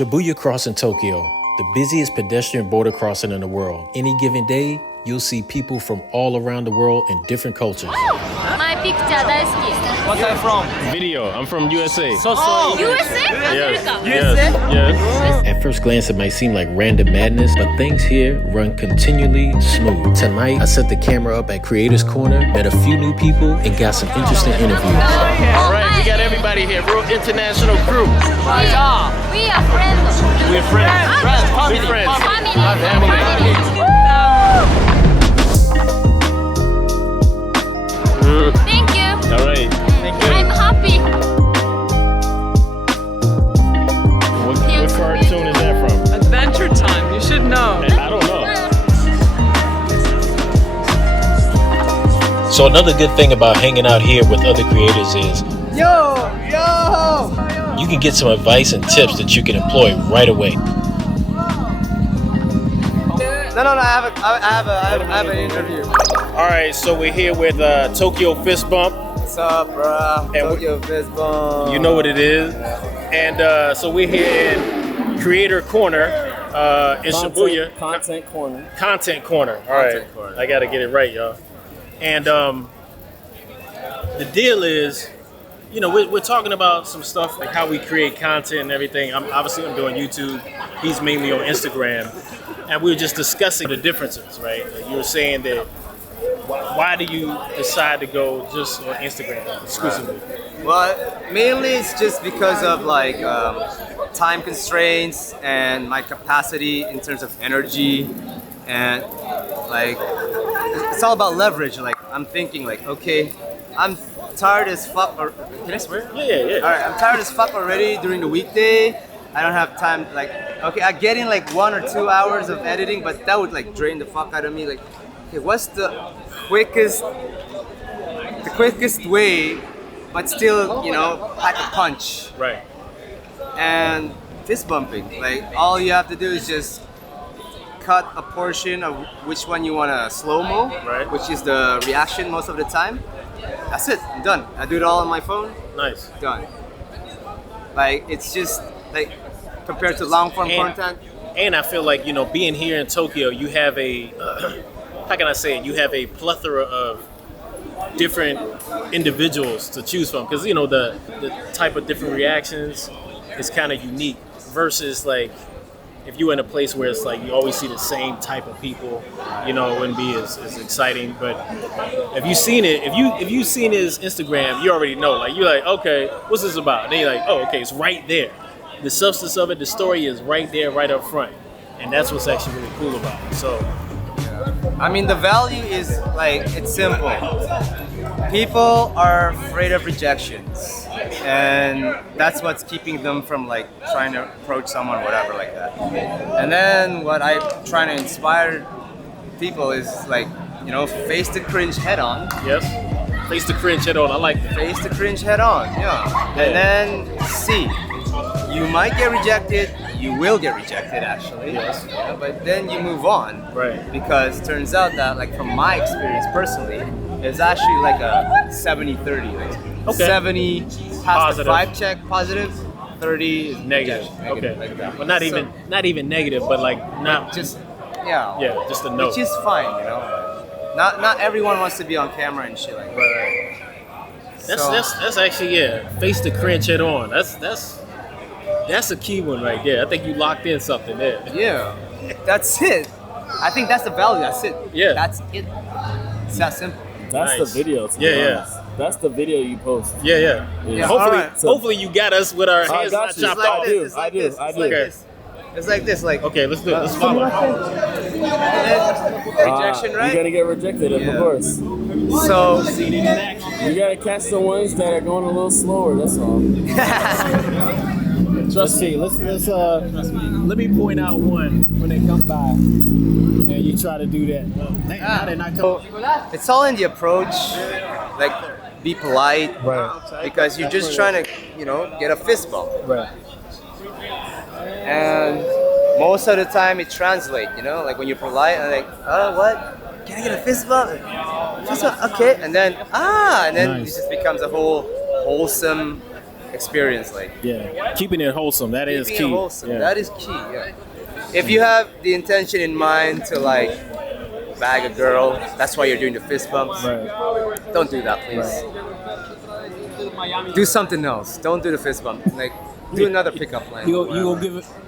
Shibuya Crossing, Tokyo, the busiest pedestrian border crossing in the world. Any given day, you'll see people from all around the world in different cultures. My picture 大好き。 What are you from? Video, I'm from USA. Oh, USA? Yes, USA? yes. At first glance, it might seem like random madness, but things here run continually smooth. Tonight, I set the camera up at Creators Corner, met a few new people, and got some interesting interviews. All right, we got everybody here. Real international crew. We are friends. We're friends. Family. We're friends. Family. Thank you. All right. I'm happy. What cartoon is that from? Adventure Time, you should know. I don't know. So another good thing about hanging out here with other creators is you can get some advice and tips that you can employ right away. No, I have an interview. All right, so we're here with Tokyo Fist Bump. What's up, bruh? Tokyo Fist Bump. You know what it is. And so we're here in Creator Corner in Shibuya. Content Corner. Content Corner. All right. Content Corner. I got to get it right, y'all. And the deal is, you know, we're talking about some stuff like how we create content and everything. I'm doing YouTube. He's mainly on Instagram. And we were just discussing the differences, right? Like you were saying that why do you decide to go just on Instagram exclusively? Well, mainly it's just because of like time constraints and my capacity in terms of energy, and like it's all about leverage. Like I'm thinking like, okay, I'm tired as fuck. Or can I swear? Yeah. All right, I'm tired as fuck already during the weekday. I don't have time. Like, okay, I get in like 1 or 2 hours of editing, but that would like drain the fuck out of me. Like, okay, what's the quickest way, but still, you know, pack a punch? Right. And fist bumping, like all you have to do is just cut a portion of which one you want to slow-mo, Right. which is the reaction most of the time. That's it, I'm done. I do it all on my phone, Nice. done. Like, it's just like compared to long-form content. And I feel like, you know, being here in Tokyo, you have a, how can I say it? You have a plethora of different individuals to choose from. Because, you know, the type of different reactions is kind of unique versus like, if you're in a place where it's like you always see the same type of people, you know, it wouldn't be as exciting. But if you've seen it, if you've seen his Instagram, you already know. Like you're like, okay, what's this about? And then you're like, oh, okay, it's right there. The substance of it, the story is right there, right up front, and that's what's actually really cool about it. So, I mean, the value is like, it's simple. People are afraid of rejections, and that's what's keeping them from like trying to approach someone, whatever, like that. And then what I'm trying to inspire people is like, you know, face the cringe head on. yes, face the cringe head on. I like that. Face the cringe head on, yeah. And then see. You might get rejected, you will get rejected actually. Yes. Yeah, but then you move on. Right. Because it turns out that, like from my experience personally, it's actually like a 70-30. Like Okay. 70 past Positive. the vibe check, positive, 30 is Negative. negative, Okay. like that. Well, not even negative, but like not Just, yeah. Yeah, just a note. Which is fine, you know. Not everyone wants to be on camera and shit like that. Right. So- That's actually face the cringe head on. That's a key one right there. I think you locked in something there. Yeah, that's it. I think that's the value. That's it. Yeah. That's it. It's that simple. That's Nice. the video. To be Yeah. honest. That's the video you post. Yeah. Yeah, Hopefully, alright. hopefully you got us with our hands got not you. chopped It's like off. do. this. It's like I do. this. I It's do. like Okay. this. It's like this. Like Okay, let's do it. Let's follow. rejection, You're right? gonna get rejected, Yeah. of course. So You gotta catch the ones that are going a little slower. That's all. Trust me. Let me point out one when they come by, and you try to do that. Now they're not coming. it's all in the approach. Like, be polite, because you're just trying to, you know, get a fist bump. Right. And most of the time it translates, you know, like when you're polite and like, oh, what? Can I get a fist bump? Fist bump? Okay. And then, and then Nice. it just becomes a whole wholesome experience. Like Yeah, keeping it wholesome. That is keeping key. it wholesome. Yeah. That is key. Yeah. If you have the intention in mind to like bag a girl, that's why you're doing the fist bumps. Right. Don't do that, please. Do something else. Don't do the fist bump. Like do another pickup line. You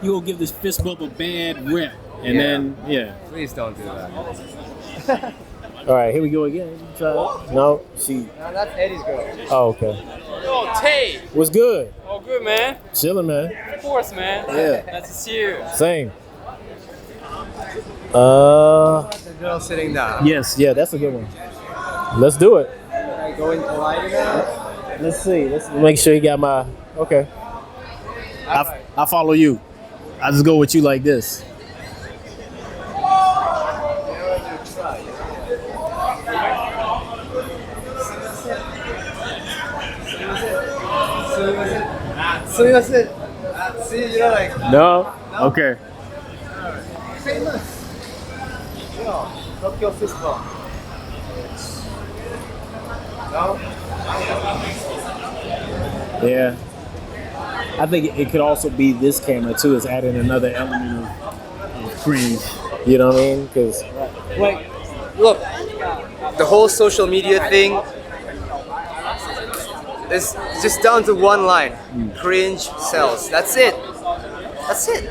go give this fist bump a bad rep, and Yeah. then yeah. Please don't do that. All right, here we go again. Try it. No, she. No, that's Eddie's girl. Oh, okay. Yo, Tay. What's good? Oh, good, man. Chilling, man. Of course, man. Yeah. Nice to see you. Same. The girl sitting down. Yes, yeah, that's a good one. Let's do it. Going polite enough. Let's see. Let's make sure you got my. Okay. I follow you. I just go with you like this. See, you know, like No. Okay. famous. Yo, Tokyo fist bump. No. Yeah. I think it could also be this camera too. It's adding another element of cringe. You know what I mean? Because Like, look, the whole social media thing is just down to one line: cringe sells. That's it. That's it.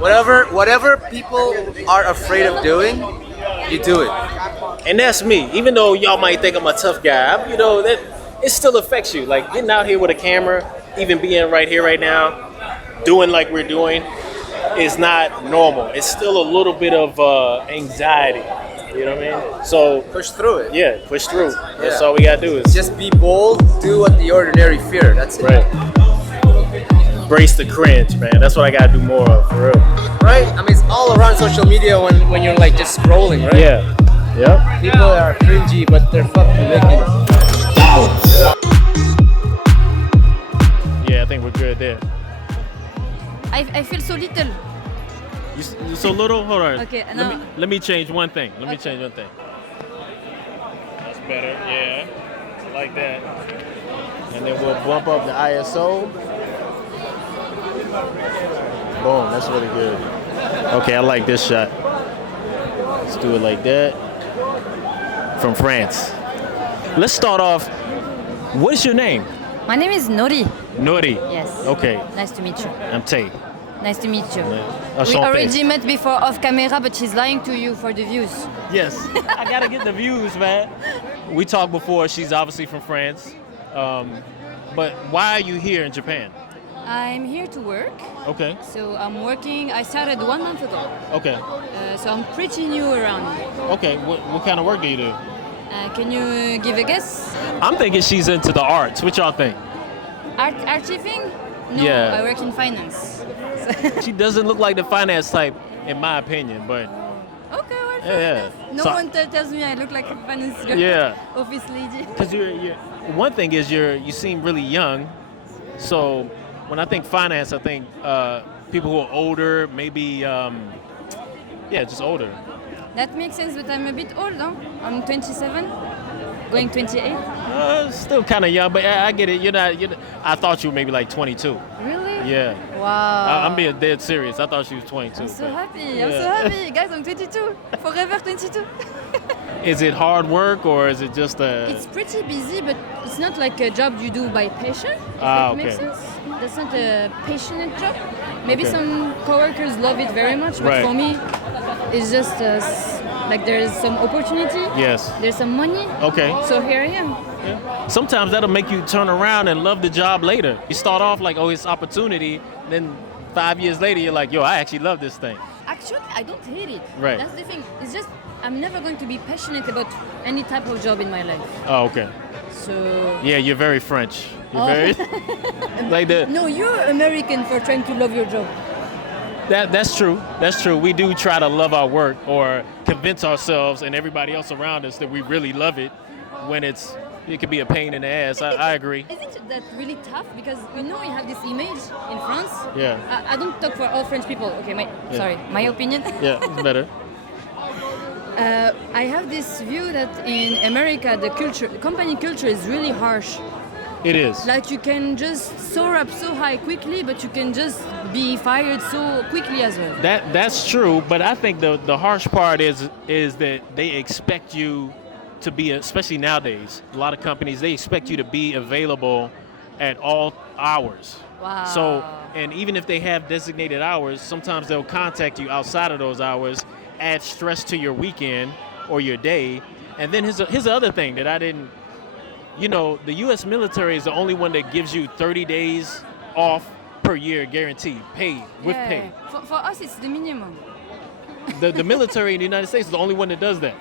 Whatever people are afraid of doing, you do it. and that's me. Even though y'all might think I'm a tough guy, you know that it still affects you. Like getting out here with a camera, even being right here right now, doing like we're doing, is not normal. It's still a little bit of anxiety. You know what I mean? So Push through it. yeah, push through. That's Yeah. all we gotta do is Just be bold. Do what the ordinary fear. That's it. right. Embrace the cringe, man. That's what I gotta do more of, for real. Right? I mean, it's all around social media when you're like just scrolling, right? Yeah. Yep. People are cringy, but they're fucking making Yeah, I think we're good there. I feel so little. You so little? Hold on. Okay, Let me change one thing. Let me Okay. change one thing. That's better. Yeah. Like that. And then we'll bump up the ISO. Boom. That's really good. Okay, I like this shot. Let's do it like that. From France. Let's start off. What is your name? My name is Nori. Nori. Yes. Okay. Nice to meet you. I'm Tay. Nice to meet you. We Enchanté. already met before off camera, but she's lying to you for the views. Yes, I gotta get the views, man. We talked before. She's obviously from France, but why are you here in Japan? I'm here to work, Okay, so I'm working. I started 1 month ago, okay, so I'm pretty new around. okay. What kind of work do you do? Can you give a guess? I'm thinking she's into the arts. What y'all think? Archiving? No, Yeah. I work in finance. She doesn't look like the finance type, in my opinion, but Okay, well, yeah. no So- one tells me I look like a finance girl. Yeah. Office lady. Because you're one thing is you seem really young, so when I think finance, I think people who are older, maybe just older. That makes sense, but I'm a bit old, huh? I'm 27, going 28. Still kind of young, but I get it. You're not. I thought you were maybe like 22. Really? Yeah. Wow. I'm being dead serious. I thought she was 22. I'm so but- happy. I'm Yeah. so happy. Guys, I'm 22. Forever 22. Is it hard work or is it just a? It's pretty busy, but it's not like a job you do by passion. If Ah, that makes okay. sense. That's not a passionate job. Maybe Okay. some coworkers love it very much, but Right. for me, it's just like there's some opportunity. Yes. There's some money. Okay. So here I am. Sometimes that'll make you turn around and love the job later. You start off like, oh, it's opportunity. Then 5 years later, you're like, yo, I actually love this thing. Actually, I don't hate it. Right. That's the thing. It's just I'm never going to be passionate about any type of job in my life. Oh, okay. So Yeah, you're very French. You're Oh. very like the. no, you're American for trying to love your job. That's true. That's true. We do try to love our work or convince ourselves and everybody else around us that we really love it when it can be a pain in the ass. I agree. Isn't that really tough? Because we have this image in France. Yeah. I don't talk for all French people. Okay, sorry, my opinion. Yeah, it's better. I have this view that in America the company culture is really harsh. It is. Like you can just soar up so high quickly, but you can just be fired so quickly as well. That's true, but I think the harsh part is that they expect you to be, especially nowadays, a lot of companies, they expect you to be available at all hours. Wow. So, and even if they have designated hours, sometimes they'll contact you outside of those hours, add stress to your weekend or your day. And then here's the other thing that I didn't, the U.S. military is the only one that gives you 30 days off per year guaranteed, paid, with pay. For us, it's the minimum. The military in the United States is the only one that does that.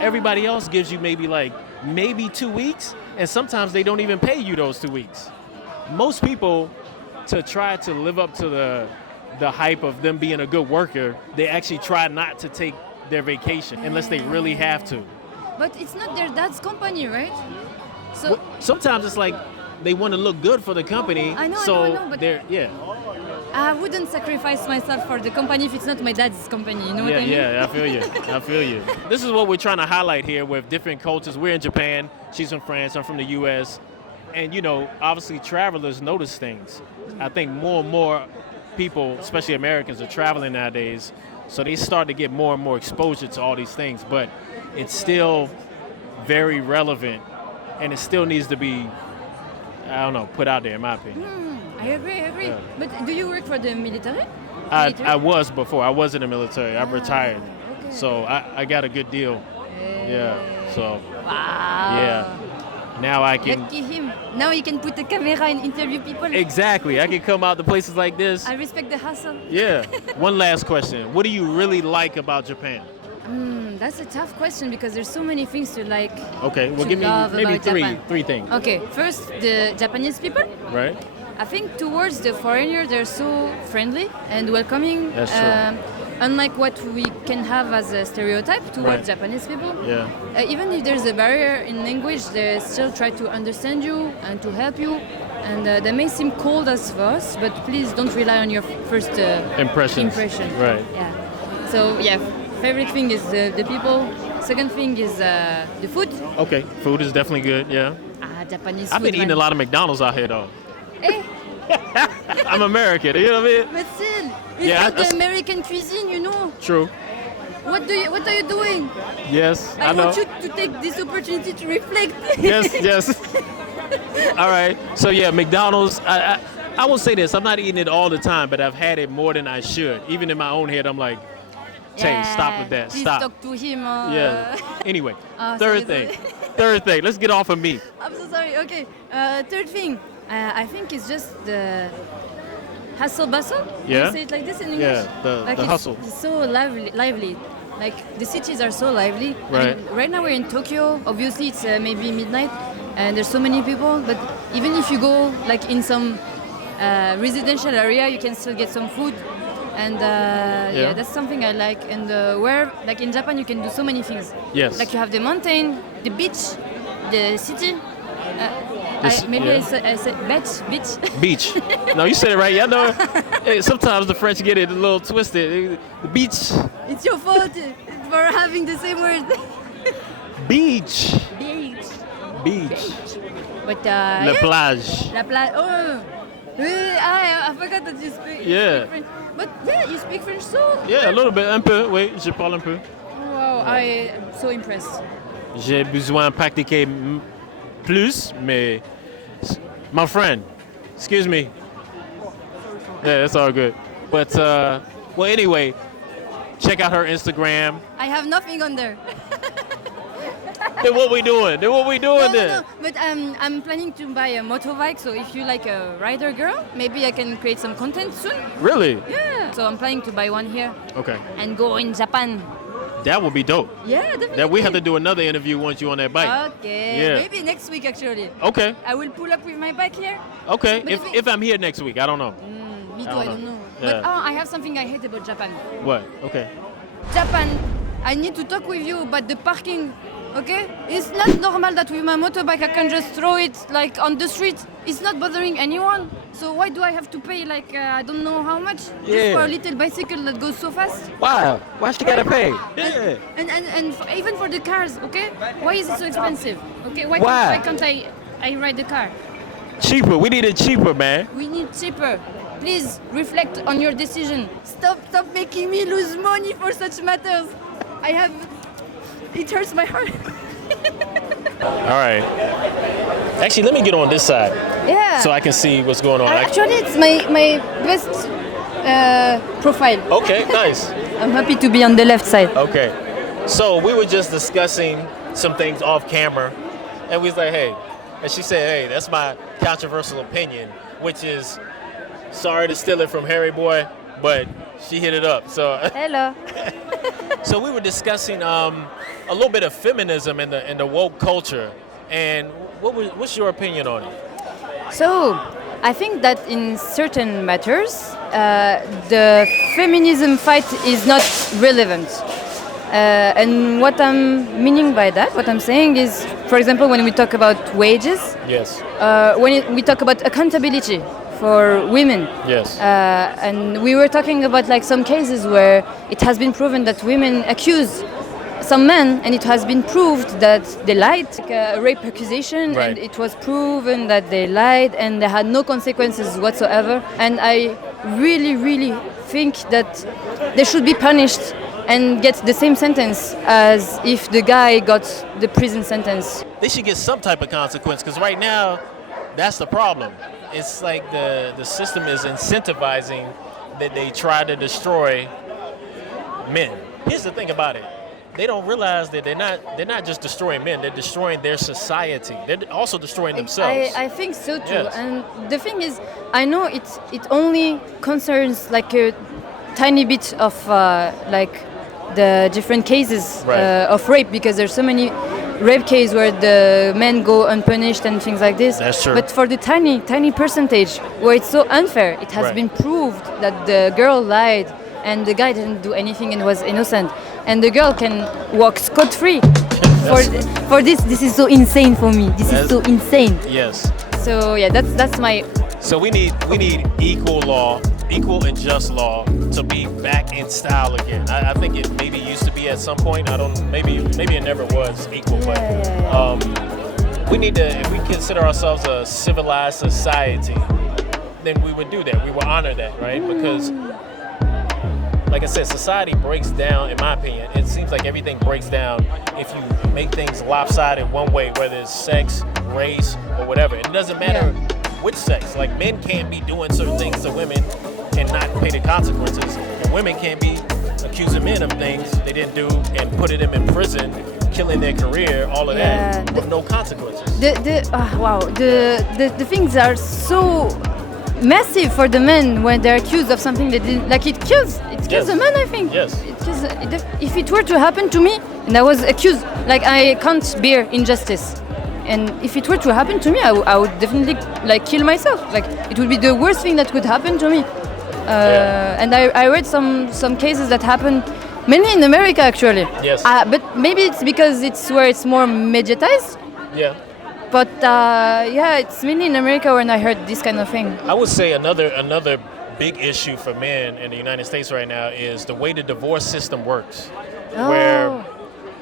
Everybody else gives you maybe 2 weeks, and sometimes they don't even pay you those 2 weeks. Most people, to try to live up to the hype of them being a good worker, they actually try not to take their vacation unless they really have to. But it's not their dad's company, right? So Sometimes it's like they want to look good for the company. I know, but they're I wouldn't sacrifice myself for the company if it's not my dad's company. You know what I mean? I feel you. I feel you. This is what we're trying to highlight here with different cultures. We're in Japan. She's from France. I'm from the U.S. And obviously travelers notice things. I think more and more people, especially Americans, are traveling nowadays. So they start to get more and more exposure to all these things. But it's still very relevant, and it still needs to be, put out there, in my opinion. I agree. Yeah. But do you work for the military? I was before. I was in the military. I retired. Okay. So I got a good deal. Yeah. So, Wow. yeah. Now I can... Lucky him. Now he can put a camera and interview people. Exactly. I can come out to places like this. I respect the hustle. Yeah. One last question. What do you really like about Japan? That's a tough question because there's so many things to like. Okay. Well, to give me love maybe about Japan. three things. Okay. First, the Japanese people. Right? I think towards the foreigner, they're so friendly and welcoming. That's true. Unlike what we can have as a stereotype towards Right. Japanese people. Yeah. Even if there's a barrier in language, they still try to understand you and to help you. And they may seem cold as us, but please don't rely on your first Impression. Right. Yeah. So yeah, favorite thing is the people. Second thing is the food. Okay. Food is definitely good. Yeah. Japanese I've food. been eating a lot of McDonald's out here, though. Eh, I'm American. You know what I mean? but still, it's Yeah, like that's- the American cuisine, you know. True. What are you doing? Yes. I I know. want you to take this opportunity to reflect. Yes. All right. So yeah, McDonald's. I will say this. I'm not eating it all the time, but I've had it more than I should. Even in my own head, I'm like, Tay, stop with that. Please Stop. talk to him. Yeah. Anyway, Oh, third sorry, thing. Third thing. Let's get off of me. I'm so sorry. Okay. Third thing, I think it's just the hustle bustle. Yeah. You say it like this in English. Yeah, the like hustle. It's so lively. Like the cities are so lively. Right. I mean, right now we're in Tokyo. Obviously, it's maybe midnight, and there's so many people. But even if you go like in some residential area, you can still get some food. And yeah, that's something I like. And where, like in Japan, you can do so many things. Yes. Like you have the mountain, the beach, the city. I said beach. Beach. No, you said it right. Yeah, I know. Hey, sometimes the French get it a little twisted. The beach. It's your fault for having the same word. Beach. Beach. But La plage. La plage. Oh. I forgot that you speak. Yeah. Speak French. But yeah, you speak French so. Yeah, a little bit. Un peu. Oui, je parle un peu. Wow, I am so impressed. J'ai besoin de pratiquer plus, mais my friend, excuse me. Yeah, it's all good. But well, anyway, check out her Instagram. I have nothing on there. Then what we doing? No. But I'm planning to buy a motorbike. So if you like a rider girl, maybe I can create some content soon. Really? Yeah. So I'm planning to buy one here Okay. and go in Japan. That would be dope. Yeah, definitely. That we have to do another interview once you on that bike. Okay. Yeah. Maybe next week actually. Okay. I will pull up with my bike here. Okay. But If I'm here next week, I don't know. Me too, I I don't don't know. know. Yeah. But I have something I hate about Japan. What? Okay. Japan, I need to talk with you about the parking. Okay? It's not normal that with my motorbike I can just throw it like on the street. It's not bothering anyone. So why do I have to pay like I don't know how much just for a little bicycle that goes so fast? Why? Why she gotta pay? Yeah. And even for the cars, okay? Why is it so expensive? Okay, why Why? can't I ride the car? Cheaper. We need it cheaper, man. We need cheaper. Please reflect on your decision. Stop making me lose money for such matters. It hurts my heart. All right. Actually, let me get on this side Yeah. so I can see what's going on. Actually, it's my best profile. Okay, nice. I'm happy to be on the left side. Okay. So we were just discussing some things off camera, and we was like, hey, and she said, hey, that's my controversial opinion, which is, sorry to steal it from Harry Boy, but she hit it up. So Hello. so we were discussing a little bit of feminism in the woke culture, and what's your opinion on it? So, I think that in certain matters, the feminism fight is not relevant. And what I'm meaning by that, what I'm saying is, for example, when we talk about wages, Yes. we talk about accountability for women. Yes. And we were talking about like some cases where it has been proven that women accuse some men, and it has been proved that they lied, like a rape accusation, Right. and it was proven that they lied, and they had no consequences whatsoever. And I really, really think that they should be punished and get the same sentence as if the guy got the prison sentence. They should get some type of consequence, because right now, that's the problem. It's like the system is incentivizing that they try to destroy men. Here's the thing about it. They don't realize that they're not just destroying men, they're destroying their society. They're also destroying themselves. I think so too. Yes. And the thing is, I know it only concerns like a tiny bit of like the different cases Right. of rape, because there's so many rape cases where the men go unpunished and things like this. That's true. But for the tiny percentage where it's so unfair, it has Right. been proved that the girl lied and the guy didn't do anything and was innocent, and the girl can walk scot-free. For this is so insane for me. This is so insane. Yes. So yeah, that's my. So we need equal law, equal and just law to be back in style again. I think it maybe used to be at some point. I don't. Maybe it never was equal, but we need to. If we consider ourselves a civilized society, then we would do that. We would honor that, right? Because, like I said, society breaks down. In my opinion, it seems like everything breaks down if you make things lopsided one way, whether it's sex, race, or whatever. It doesn't matter which sex. Like, men can't be doing certain things to women and not pay the consequences, and women can't be accusing men of things they didn't do and putting them in prison, killing their career, all of that with no consequences. The things are so massive for the men when they're accused of something they didn't. Like it kills Yes. the man. I think. Yes. It kills, if it were to happen to me and I was accused, like I can't bear injustice. And if it were to happen to me, I would definitely like kill myself. Like it would be the worst thing that could happen to me. And I read some cases that happened mainly in America actually. Yes. But maybe it's because it's where it's more mediatized. Yeah. But it's mainly in America when I heard this kind of thing. I would say another big issue for men in the United States right now is the way the divorce system works. Where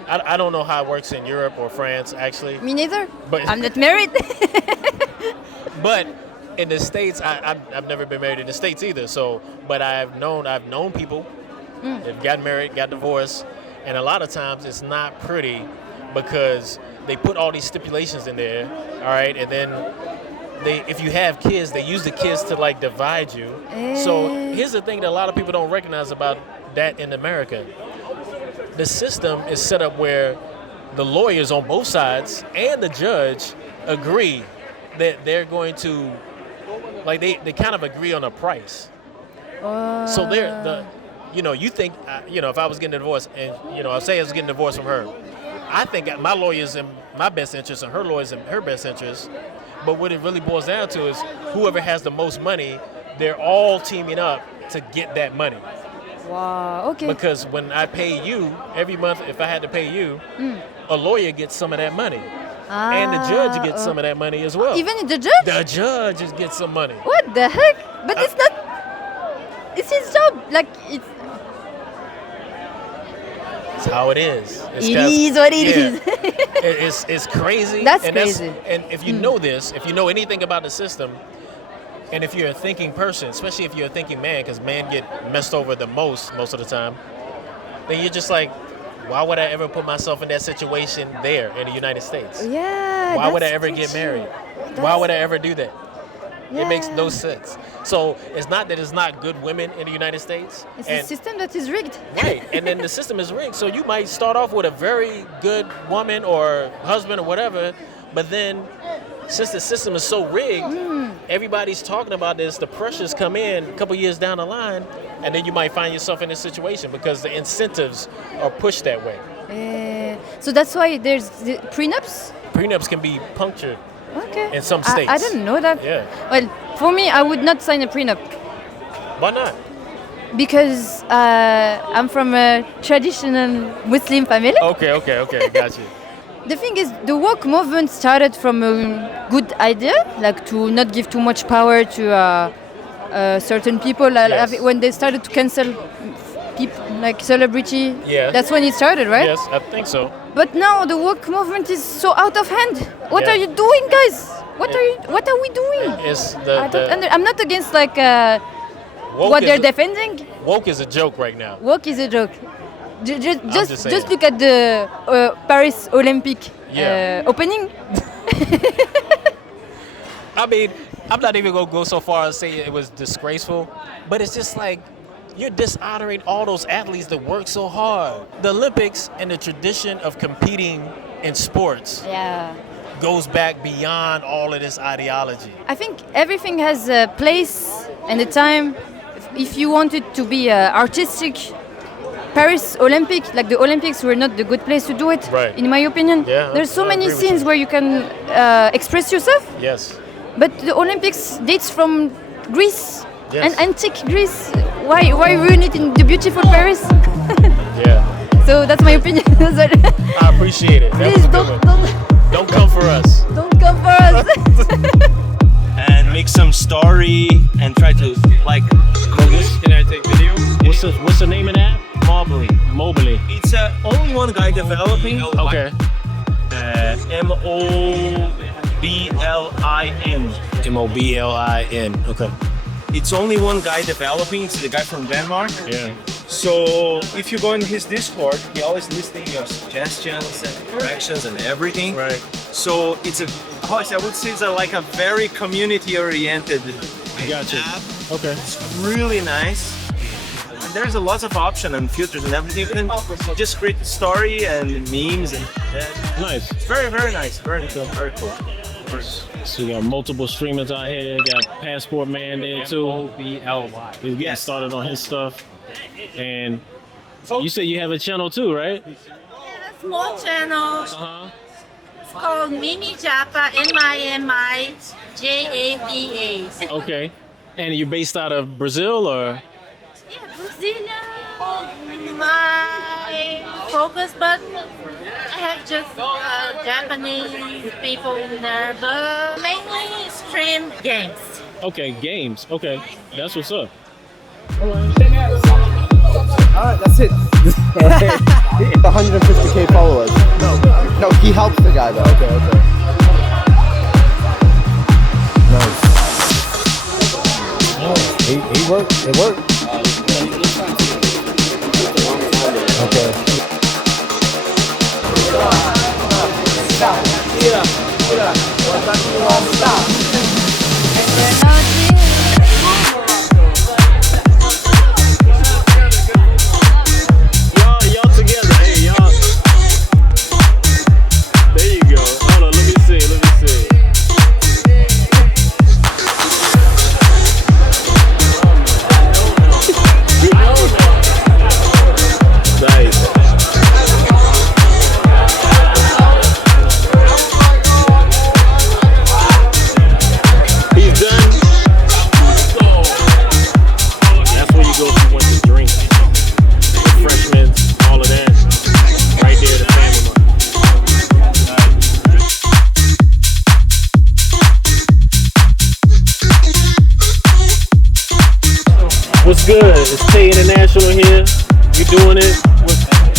I don't know how it works in Europe or France actually. Me neither. But- I'm not married. But in the States, I've never been married in the States either. So, but I've known people that got married, got divorced, and a lot of times it's not pretty because they put all these stipulations in there, all right, and then if you have kids, they use the kids to like divide you. So here's the thing that a lot of people don't recognize about that in America. The system is set up where the lawyers on both sides and the judge agree that they're going to, like they kind of agree on a price. So you think, if I was getting a divorce and, I say I was getting a divorce from her, I think my lawyer's in my best interest and her lawyer's in her best interest. But what it really boils down to is whoever has the most money, they're all teaming up to get that money. Wow. Okay. Because when I pay you every month, if I had to pay you, a lawyer gets some of that money. And the judge gets some of that money as well. Even the judge? The judge just gets some money. What the heck? But it's not. It's his job. Like it's. It's how it is. It's It is what it is. It's crazy. That's and crazy. And if you know this, if you know anything about the system, and if you're a thinking person, especially if you're a thinking man, because men get messed over the most of the time, then you're just like, why would I ever put myself in that situation there in the United States? Yeah. Why would I that's ever true. get married? Why That's- would I ever do that? Yeah. It makes no sense. So it's not that it's not good women in the United States. It's and, a system that is rigged. right. And then the system is rigged. So you might start off with a very good woman or husband or whatever, but then since the system is so rigged, everybody's talking about this, the pressures come in a couple years down the line, and then you might find yourself in this situation because the incentives are pushed that way. So that's why there's the prenups. Prenups can be punctured Okay. in some I states. didn't know that. Yeah. Well, for me, I would not sign a prenup Why not? because I'm from a traditional Muslim family. Okay, got you. The thing is, the woke movement started from a good idea, like to not give too much power to certain people. Yes. When they started to cancel people like celebrity, Yeah. that's when it started, right? Yes, I think so. But now the woke movement is so out of hand. What Yeah. are you doing, guys? What are we doing? It's I'm not against like woke what is they're a- defending. Woke is a joke right now. Woke is a joke. just saying. Just look at the Paris Olympic Yeah. opening. I mean, I'm not even gonna go so far as say it was disgraceful, but it's just like you're dishonoring all those athletes that work so hard. The Olympics and the tradition of competing in sports Yeah. goes back beyond all of this ideology. I think everything has a place and a time. If you want it to be artistic, Paris Olympic, like the Olympics, were not the good place to do it. Right. In my opinion, Yeah, there's so I many agree with scenes you. where you can express yourself. Yes. But the Olympics dates from Greece Yes. and antique Greece. Why ruin it in the beautiful Paris? Yeah. So that's my opinion. I appreciate it. That was Please a good one. Don't come for us. don't come for us. and make some story and try to like Can I take video? What's the name of that? Mobley. Mobley. It's only one guy developing. Okay. Moblin. Moblin. Okay. It's only one guy developing. It's the guy from Denmark. Yeah. So if you go in his Discord, he always listing your suggestions and corrections and everything. Right. So it's I would say it's like a very community-oriented Gotcha. app. Okay. It's really nice. And there's a lot of options and filters and everything. You can just create a story and memes and Nice. it's very, very nice. Very cool. So we got multiple streamers out here. Got Passport Man there too. OBLY. He's getting started on his stuff. And you said you have a channel too, right? Small channel. Uh-huh. It's called Mimi Japa, MIMI JAPA. Okay. And you're based out of Brazil or? Yeah, Brazilian. My focus, but I have just Japanese people in there, but mainly stream games. Okay, games. Okay. That's what's up. Alright, that's it. 150k followers. No, he helps the guy though. Okay. Nice. He worked. It worked. Okay. Y'all together. Hey, y'all. There you go. Hold on. Let me see. Nice. He's done. That's where you go if you want to drink. Refreshments, all of that. Right there, the family. What's good? It's Tay International here. You doing it?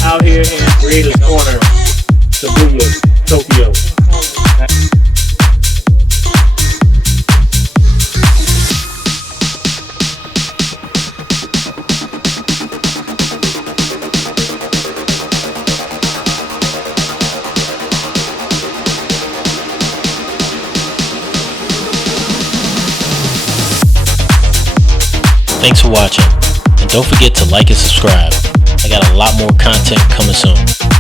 out here in Creators Corner, Shibuya, Tokyo. Thanks for watching, and don't forget to like and subscribe. I got a lot more content coming soon.